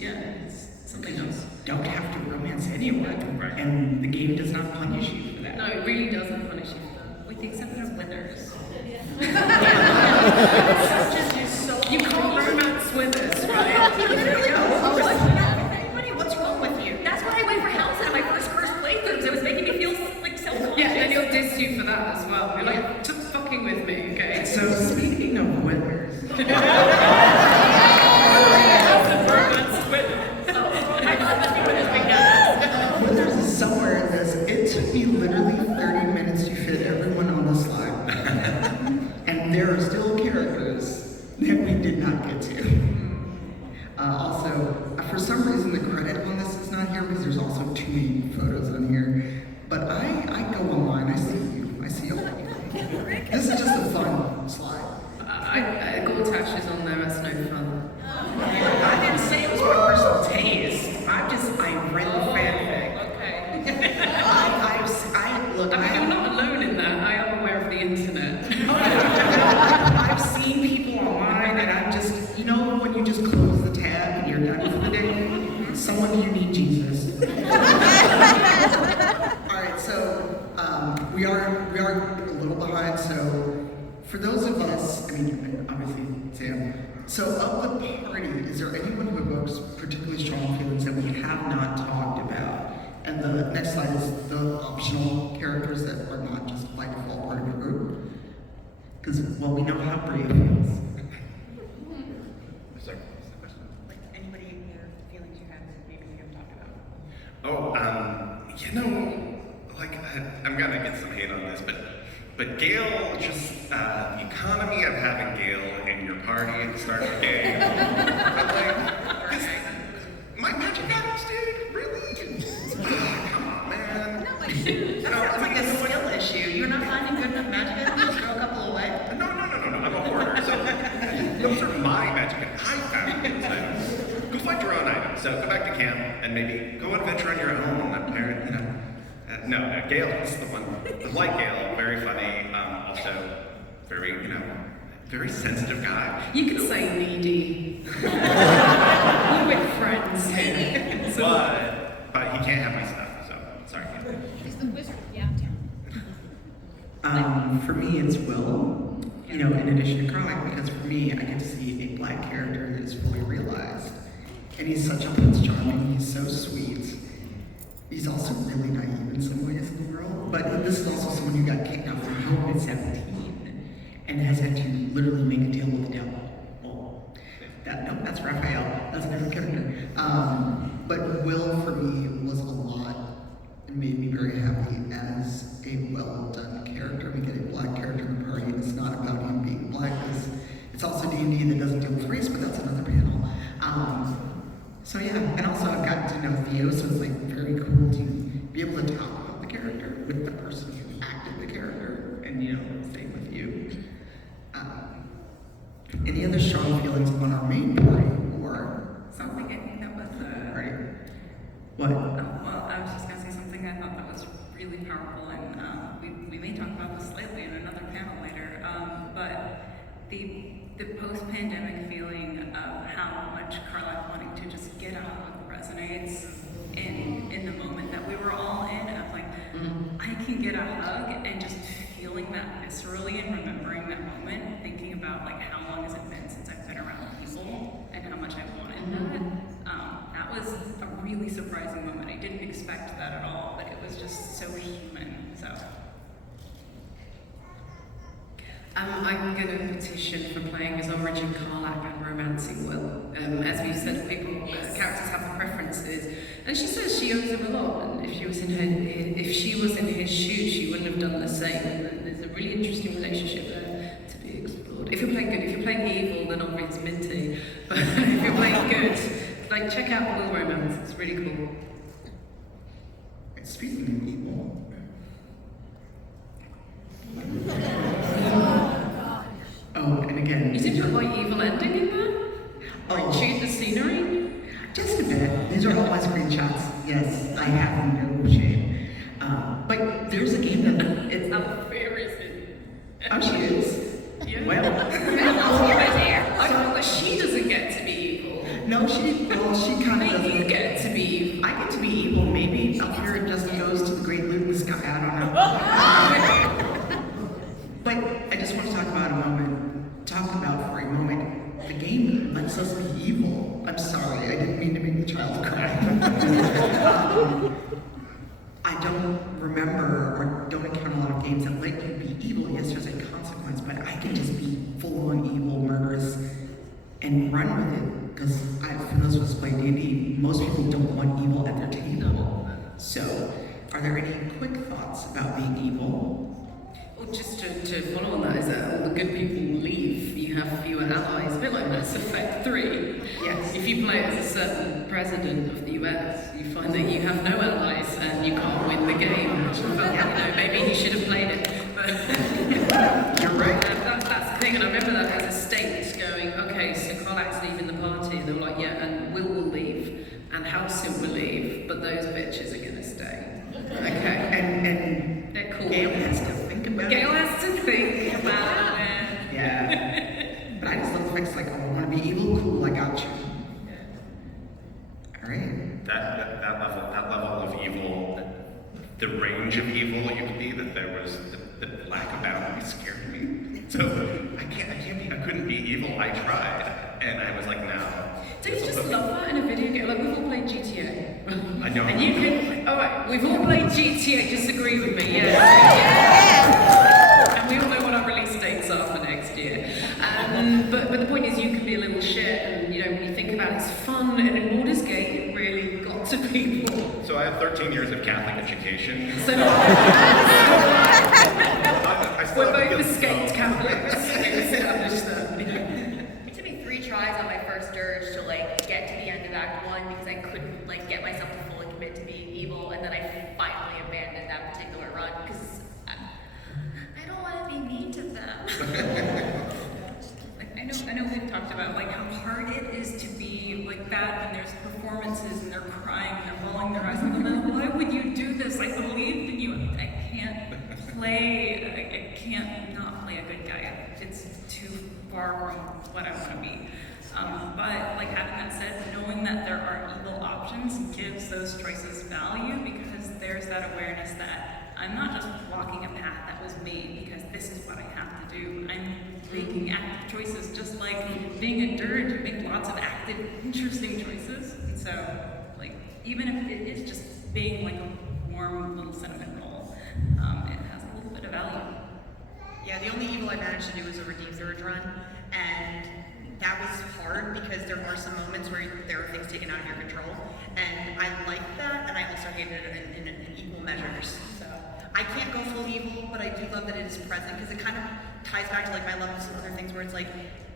It's something else. Don't have to romance anyone, and the game does not punish you for that. No, it really doesn't punish you for that. With the exception of withers. You can't romance with us, right? What's wrong with you? That's why I went for House at my first playthroughs. It was making me feel like self-conscious. Yeah, and he'll diss you for that as well. You're like, stop fucking with me, okay? So speaking of withers, withers is somewhere in this. It took me literally 30 minutes to fit everyone on the slide. And there are still characters that we did not get to. Also, for some reason the credit on this is not here because there's also too many photos on here. But I go online, I see you, I see all of you. This is just a fun slide. Gortash is on there, that's no fun. I didn't say it was my personal taste. I read the fanfic. Okay. Look, you're not alone in that. I am aware of the internet. I've seen people online, and I'm just, when you just close the tab and you're done for the day, someone you need Jesus. All right, so we are a little behind. So for those of us, I mean, obviously, Sam, so of the party, is there anyone who evokes particularly strong feelings that we have not talked about? And the next slide is the optional characters that are not just by default part of the group. Because, well, we know how Bria feels. Sorry. Like anybody in your feelings you have that maybe we haven't talked about? Oh, you know, like, I'm gonna get some hate on this, but Gale, just the economy of having Gale in your party at the start of the game. But like, this, my magic items, dude, really? Come on, man. No, like, that sounds like a skill issue. You're not finding good enough magic items to throw a couple away? No, I'm a hoarder. So those are my magic items. I found those items. Go find your own items. So go back to camp and maybe go adventure on your own. Apparently, you know. No, Gale is the one. I like Gale, very funny. Also, very, you know, very sensitive guy. You could say needy. We're with friends here. So, But he can't have my stuff. So sorry. He's the wizard. Yeah. For me, it's Will. You know, in addition to Carmine, because for me, I get to see a black character that is fully realized. And he's such a Prince Charming, he's so sweet. He's also really naive in some ways in the world. But this is also someone who got kicked out from home at 17 and has had to literally make a deal with the devil. Well, that's Raphael. That's a different character. But Will, for me, was a lot and made me very happy as a well-done character. We get a black character in the party, and it's not about him being black. It's also D&D that doesn't deal with race, but that's another panel. So yeah, and also I've gotten to know Theo, so it's like very cool to be able to talk about the character with the person who acted the character, and you know, same with you. Any other strong feelings on our main party or Something I think that was party? What? well, I was just gonna say something I thought that was really powerful, and we may talk about this slightly in another panel later. But the post-pandemic feeling of how much Carlisle wanting to just get a hug resonates in the moment that we were all in. Of like, I can get a hug, and just feeling that viscerally and remembering that moment, thinking about like how long has it been since I've been around people and how much I wanted that. That was a really surprising moment. I didn't expect that at all, but it was just so human. So. I'm going to petition for playing as Origin Karlach and romancing Will. As we've said, characters have preferences, and she says she owes him a lot. And if she was in his shoes, she wouldn't have done the same. And there's a really interesting relationship there to be explored. If you're playing good, if you're playing evil, then obviously minty. But if you're playing good, like check out Will Romance. It's really cool. Speaking of evil. Oh, and again, You did put my evil ending in there? Oh. Or choose the scenery? just a bit. These are all my screenshots. Yes, I have no shame. But there's a game that it's Oh, she is. Yeah. Well, I know that she doesn't get to be evil. no, she kind of But you doesn't. get to be evil. I get to be evil. Maybe Alfira just goes to the great loot in the sky. I don't know. But I just want to talk about for a moment. The game lets us be evil. I'm sorry, I didn't mean to make the child cry. I don't remember or don't encounter a lot of games that let you be evil. Yes, there's a consequence, but I can just be full-on evil, murderous, and run with it. Because for those of us who play D&D, most people don't want evil at their table. So, are there any quick thoughts about being evil? Well, just to follow on that, is that all the good people leave, you have fewer allies, a bit like Mass Effect 3. Yes. If you play as a certain president of the US, you find that you have no allies and you can't win the game. Which I felt, maybe you should have played it. But You're right. that's the thing, and I remember that as a state going, okay, so Karlach's leaving the party, and they were like, yeah, and Will leave, and Halcyon will leave, but those bitches are gonna stay. Okay. And They're cool. Gail has to think about Gail it. has to think about it. Yeah. But I just love the fact it's like, oh, I want to be evil, cool, I got you. All right. That level of evil, the range of evil you could be, that there was the lack of boundaries scared me. So I couldn't be evil. I tried, and I was like, no. Don't you just love that in a video game? Like, we've all played GTA. I know. And you can, alright, we've all played GTA, disagree with me, yeah. And we all know what our release dates are for next year. But the point is, you can be a little shit, and you know, when you think about it, it's fun, and in Baldur's Gate, it really got to people. So I have 13 years of Catholic education. So we're both escaped Catholics. Established that. It took me 3 tries on my first dirge to like get to the end of Act 1 because I couldn't like get myself to fully commit to being evil, and then I finally abandoned that particular run because I don't want to be mean to them. I know we've talked about like how hard it is to be like that when there's performances and they're crying and they're rolling their eyes, and then why would you do this? I believed in you. I can't not play a good guy. It's too far from what I want to be. But like having that said, knowing that there are evil options gives those choices value, because there's that awareness that I'm not just walking a path that was made because this is what I have to do. I'm making active choices, just like being a dirge, you make lots of active, interesting choices. And so, like, even if it is just being like a warm little cinnamon roll, it has a little bit of value. Yeah, the only evil I managed to do was a redeem third run, and that was hard because there are some moments where there are things taken out of your control, and I liked that, and I also hated it in equal measures. So I can't go full evil, but I do love that it is present, because it kind of ties back to like my love of some other things where it's like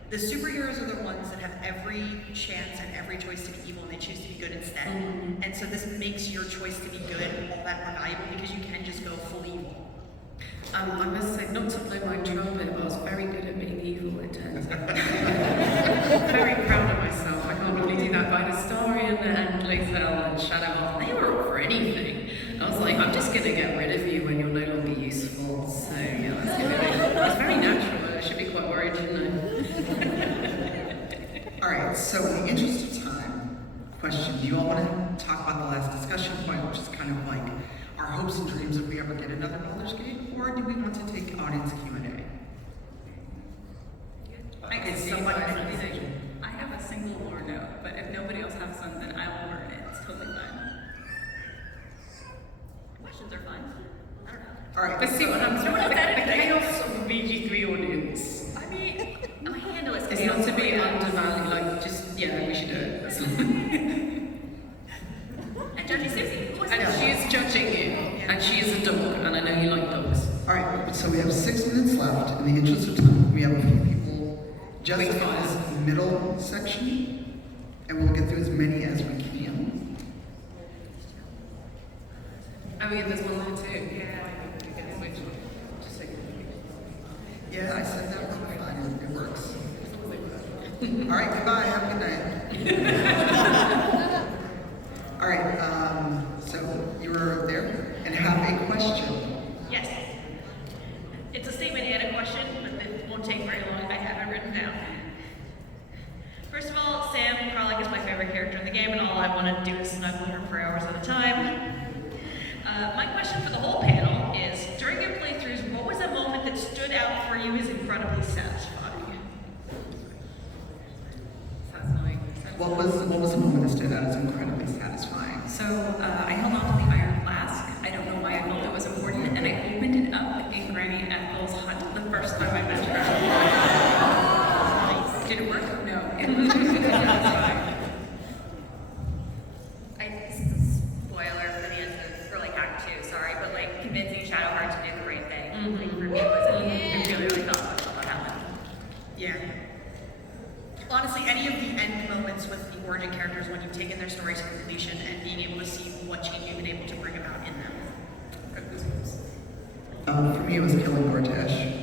the superheroes are the ones that have every chance and every choice to be evil, and they choose to be good instead. Mm-hmm. And so this makes your choice to be good all that more valuable, because you can just go full evil. I must say, not to blow my trumpet, but I was very good at being evil, it turns out. Very proud of myself. I can't really do that by Historian and Lethal and Shadowheart. They were up for anything. I was like, I'm just going to get rid of you when you're no longer useful. So, yeah, that's good. It's very natural. I should be quite worried, shouldn't I? Alright, so in the interest of time, question, do you all want to talk about the last discussion point, which is kind of like our hopes and dreams if we ever get another Baldur's Gate, or do we want to take audience Q&A? I can It's see somebody why. make a decision. I have a single lore note, but if nobody else has some, then I will learn it. It's totally fine. Questions are fun. I don't know. Alright, Let's see what happens. No one else The had anything. chaos of the BG3 audience. I mean, I'm a handless. It's not to be undervalued, like, just, yeah, we should do it. That's all. And Judgy Susie, who was And she is judging you, and she is a dog, and I know you like dogs. Alright, so we have 6 minutes left. In the interest of time, we have a few people just Wait, in fine. this middle section, and we'll get through as many as we can. Oh yeah, there's one there too. Yeah. Just a second. Yeah, I said that wrong. Fine, it works. Alright, goodbye. Have a good night. Alright, so you were there and have a question. Yes. It's a statement and a question, but it won't take very long. I have it written down. First of all, Sam Kralik is my favorite character in the game, and all I want to do is snuggle her for hours at a time. My question for the whole panel is, during your playthroughs, what was a moment that stood out for you as incredibly satisfying? What was the moment that stood out as incredibly satisfying? So I held on to the iron flask. I don't know why I felt it was important, and I opened it up in Granny Ethel's hut the first time I met her. Did it work? No. That's fine. This is a spoiler for the end for like Act 2, sorry, but like convincing Shadowheart to do the right thing. Like for me was I really, really thought about that one. Yeah. Honestly, any of the end moments with the origin characters when you've taken their story to completion and being able to see what change you've been able to bring about in them. For me, it was killing Gortash.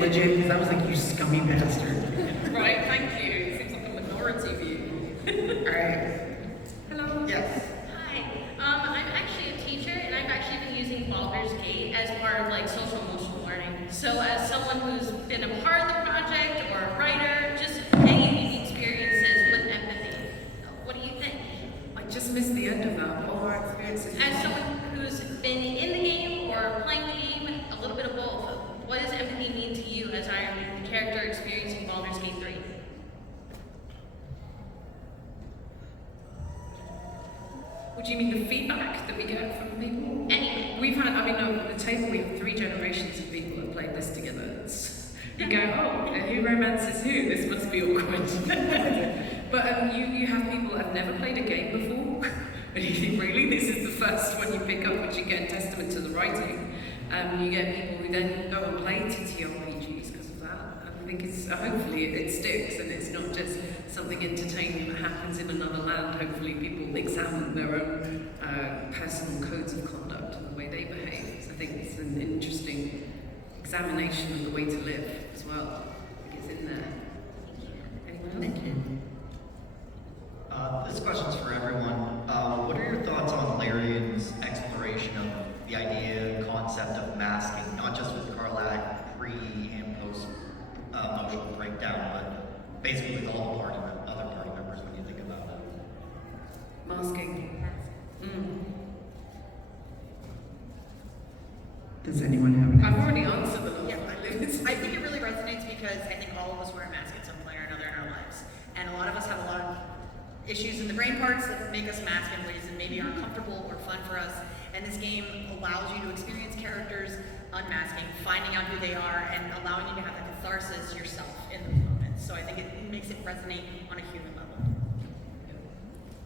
Legit, because I was like, you scummy bastard. Right, thank you. It seems like a minority view. Alright. Hello. Yes. Hi, I'm actually a teacher, and I've actually been using Baldur's Gate as part of like social emotional learning. So as someone who's been a part of the project or a writer, just any experiences with empathy, what do you think? I just missed the end of that. What were our experiences? As someone who's been in the Would you mean the feedback that we get from people? Anyway. We've had, I mean, at the table we have 3 generations of people that played this together. You go, oh, who romances who? This must be awkward. But you have people that have never played a game before, and you think, really, this is the first one you pick up, which you get testament to the writing. You get people who then go and play TTRPGs because of that. I think it's, hopefully it sticks, and it's not just something entertaining that happens in another land. Hopefully people examine their own personal codes of conduct and the way they behave. So I think it's an interesting examination of the way to live as well. I think it's in there. Anyone else? Thank you. This question's for everyone. What are your thoughts on Larian's exploration of the idea and concept of masking, not just with Karlach pre and post emotional breakdown, but basically with all the other party members when you think about it? Masking. Does anyone have any? I've already answered the last Yeah, one. I think it really resonates because I think all of us wear a mask at some point or another in our lives. And a lot of us have a lot of issues in the brain parts that make us mask in ways that maybe aren't comfortable or fun for us. And this game allows you to experience characters unmasking, finding out who they are, and allowing you to have the catharsis yourself in those moments. So I think it makes it resonate on a human level.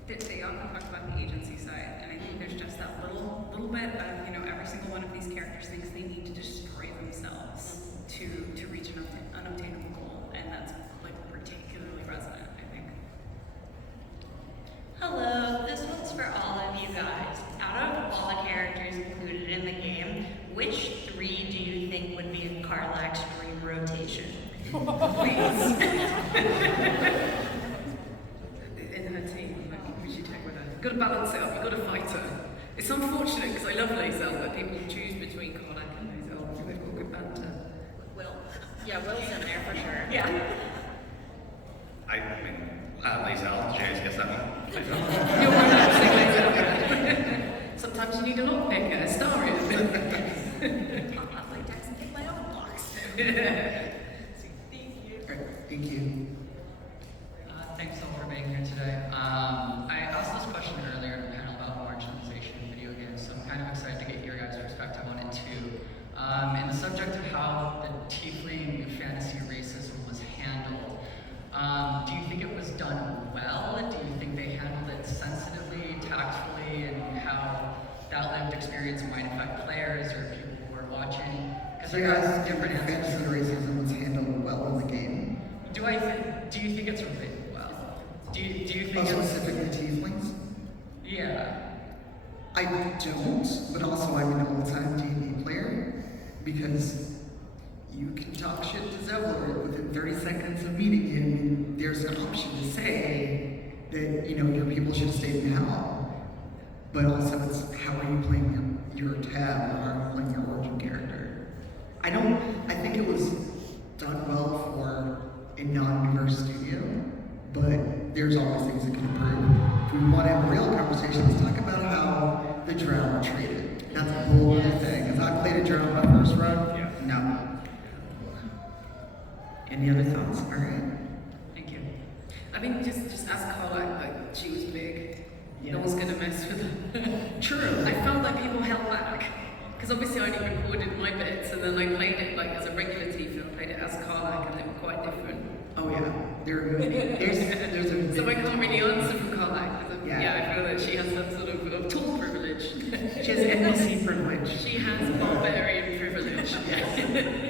They often talk about the agency side, and I think there's just that little bit of, every single one of these characters thinks they need to destroy themselves to reach an unobtainable goal, and that's like particularly resonant, I think. Hello, this one's for all of you guys. Out of all the characters included in the game, which 3 do you think would be in Karlach's dream rotation? Please. In her team, like, we should check with her. You've got to balance it up, you've got to fight her. It's unfortunate because I love Lae'zel, but people choose between Karlach and Lae'zel because they've got good banter. Will. Yeah, Will's in there for sure. Yeah. I mean, Lae'zel, did you guys guess that one? You're romancing Lae'zel. Sometimes you need a lockpicker, a star in. Pop up like Dex and pick my own blocks. Alright, thank you. Thanks all for being here today. I asked this question earlier in the panel about marginalization in video games, so I'm kind of excited to get your guys' perspective on it too. In the subject of how the Tiefling fantasy racism was handled, do you think it was done well? Do you think they handled it sensitively, tactfully, and how that lived experience might affect players or people who are watching? Because So you guys, different fantasy racism was handled well in the game. do you think it's written well? Do you think Oh, it's... specifically Tieflings? Yeah. I don't, but also I'm an old-time D&D player because you can talk shit to Zevlor within 30 seconds of meeting him, and there's an option to say that, your people should have stayed in hell. But also it's how are you playing your tab or how are you playing your origin character. I think it was done well for a non-diverse studio, but there's always things that can improve. If we want to have a real conversation, let's talk about how the drow are treated. That's a whole other thing. Because I played a drow in my first run. Yeah. No. Any other thoughts? All right. Thank you. I mean, just ask Karlach, like, she was big. Yeah. No one's gonna mess with her. True. I felt like people held back. Because obviously I only recorded my bits, and then I played it like as a regular Tiefling, played it as Karlach, and they were quite different. Oh yeah. There's a So I can't really answer for Karlach, because Yeah. I feel that she has that sort of tall privilege. She has NPC privilege. She has barbarian privilege.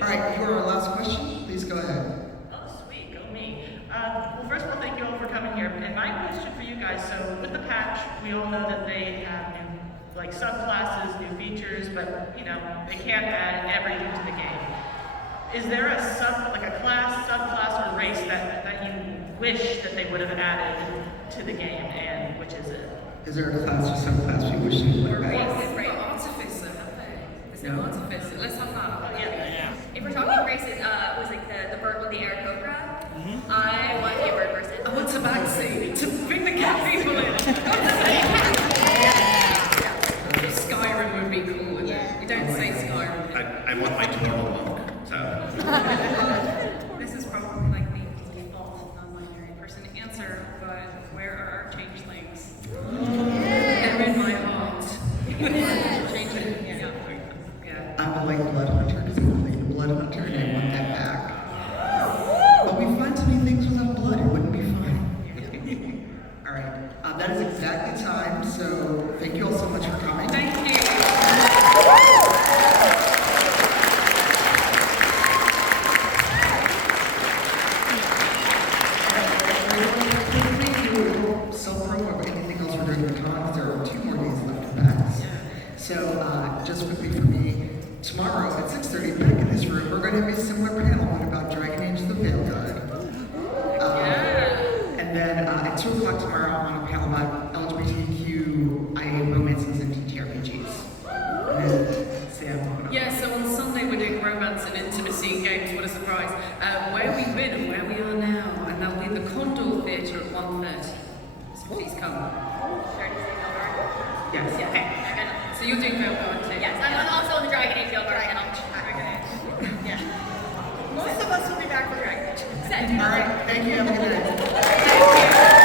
All right, for our last question, please go ahead. Oh, sweet, go me. Well, first of all, thank you all for coming here. And my question for you guys, so with the patch, we all know that they have new, like, subclasses, new features, but, they can't add everything to the game. Is there a class, subclass, or race that you wish that they would have added to the game, and which is it? Is there a class or subclass you wish you would have added? Races, right? Artificer, have they? There's no No. artificer. Let's have that. Oh, yeah. If we're talking races, was like the bird with the Aarakocra. I want to be a bird person. I want Tabaxi to bring the cat people in. Skyrim would be cool, wouldn't it? You don't say Skyrim. I want my Toro monk, so. This is probably like the default non-binary person answer, but where are our changelings? They're in I'm like Blood Hunter because I'm playing Blood Hunter and I want that back. But we find so many things without blood, it wouldn't be fun. All right, that is exactly time, so thank you all so much for coming. Thank you. Self-promo of anything else we're doing at the con, there are 2 more days left of PAX. So, just quickly for me, tomorrow at 6:30, back in this room, we're going to have a similar panel one about Dragon Age the Veil Guard. And then at 2 o'clock tomorrow, I'm on a panel about LGBTQIA romances and TTRPGs. And then, Sam, Yeah, so on Sunday we're doing romance and intimacy games, what a surprise. Where we've been and where we are now, and that'll be the Condor Theatre at 1:30. So please come. Yes. Yeah, okay. So you're doing Veilguard too? Yes, I'm also on the Dragon Age Guild and I'll yeah. Most of us will be back for Dragon Age. All right, thank you. Have a good night.